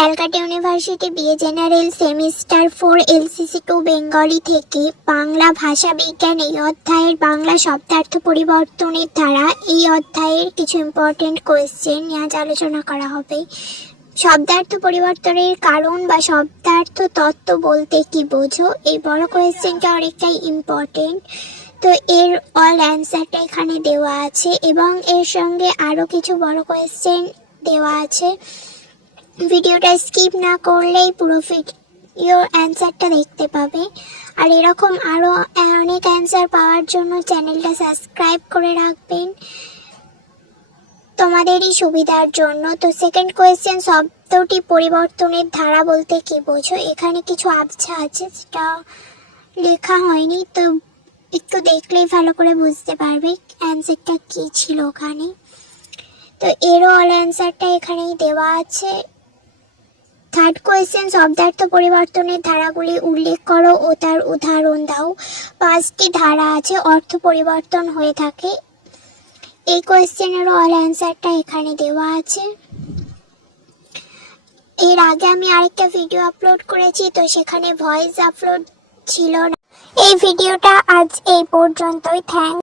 Calcutta university BA general semester four LCC two Bengali থেকে বাংলা ভাষা বিজ্ঞান এই অধ্যায়ের বাংলা শব্দার্থ পরিবর্তনের দ্বারা এই অধ্যায়ের কিছু ইম্পর্টেন্ট কোয়েশ্চেন নিয়ে আজ আলোচনা করা হবে। শব্দার্থ পরিবর্তনের কারণ বা শব্দার্থ তত্ত্ব বলতে কি বোঝো? এই বড় কোয়েশ্চেনটা অনেকটাই ইম্পর্টেন্ট তো এর অল অ্যান্সারটা এখানে দেওয়া আছে এবং এর সঙ্গে আরও কিছু বড় কোয়েশ্চেন দেওয়া আছে। ভিডিওটা স্কিপ না করলেই পুরো ভিডিওর অ্যান্সারটা দেখতে পাবে। আর এরকম আরও অনেক অ্যান্সার পাওয়ার জন্য চ্যানেলটা সাবস্ক্রাইব করে রাখবেন। তোমাদেরই সুবিধার জন্য। তো সেকেন্ড কোয়েশ্চেন শব্দটি পরিবর্তনের ধারা বলতে কি বোঝো? এখানে কিছু আবছা আছে, সেটা লেখা হয়নি, তো একটু দেখলেই ভালো করে বুঝতে পারবে অ্যান্সারটা কী ছিল ওখানে। তো এরও অল অ্যান্সারটা এখানেই দেওয়া আছে। থার্ড কোয়েশ্চেন শব্দার্থ পরিবর্তনের ধারাগুলি উল্লেখ করো ও তার উদাহরণ দাও। পাঁচটি ধারা আছে, অর্থ পরিবর্তন হয়ে থাকে। এই কোয়েশ্চেনেরও অল অ্যান্সারটা এখানে দেওয়া আছে। এর আগে আমি আরেকটা ভিডিও আপলোড করেছি, তো সেখানে ভয়েস আপলোড ছিল না। এই ভিডিওটা আজ এই পর্যন্তই। থ্যাংক